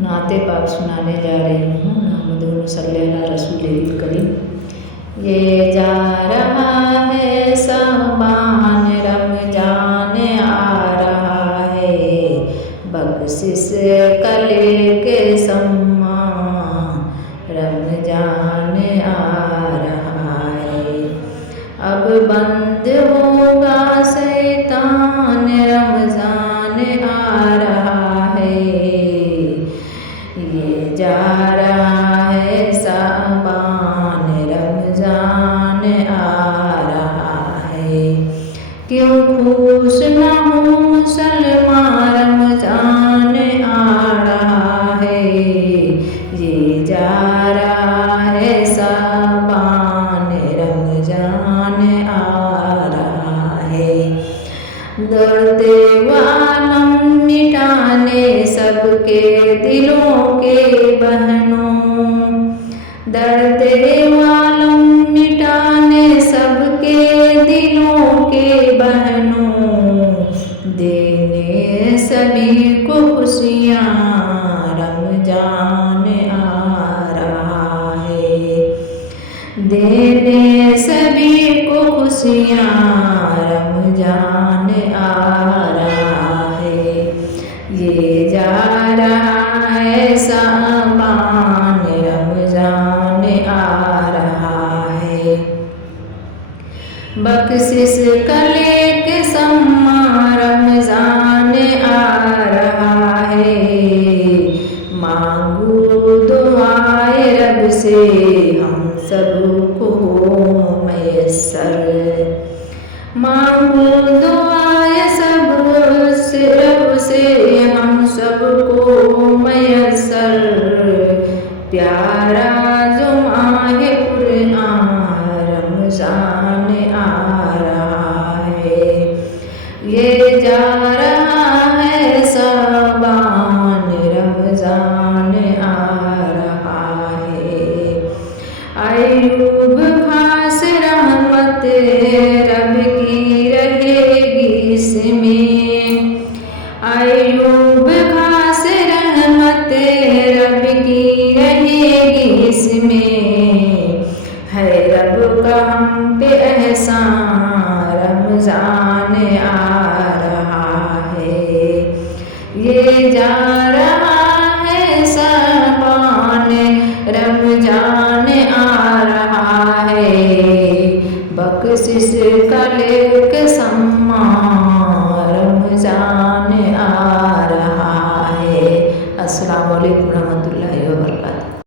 نعت پاک سنانے جا رہی ہوں. نحمدہ صلی اللہ رسول کریم. یہ جا رہا ہے سامان رمضان آ رہا ہے، بخشش کا لے کے سامان رمضان آ رہا ہے. اب بند ہوگا شیطان رمضان آ رہا ہے. یہ جا رہا ہے شعبان رمضان آ رہا ہے. کیوں خوش نہ ہوں مسلمان رمضان آ رہا ہے. یہ جا رہا ہے شعبان رمضان آ رہا ہے. درد عالم مٹانے سب کے دلوں کے بہنوں، درد عالم مٹانے سب کے دلوں کے بہنوں، دینے سبھی کو خوشیاں رمضان آ رہا ہے. دینے سبھی کو خوشیاں رمضان آ رہا ہے. یہ جا رہا ہے شعبان رمضان آ رہا ہے. بخشش کا لے کے سامان رمضان آ رہا ہے. مانگو دعائے رب سے ہم سب کو میسر. مانگو دعائے رب سے ہم سب کو میسر. پیارا جو ماہ قرآن رمضان آ رہا ہے. یہ جا رہا ہے شعبان رمضان آ رہا ہے. ایوب خاص رحمت رب کی رہے گی اس میں. ایوب خاص رحمت رب کی رہے گی اس میں. ہے رب کا ہم پہ احسان رمضان آ رہا ہے. یہ جا رہا ہے شعبان رمضان آ رہا ہے. بخشش کا لے کے سامان رمضان آ رہا ہے. السلام علیکم ورحمۃ اللہ وبرکاتہ.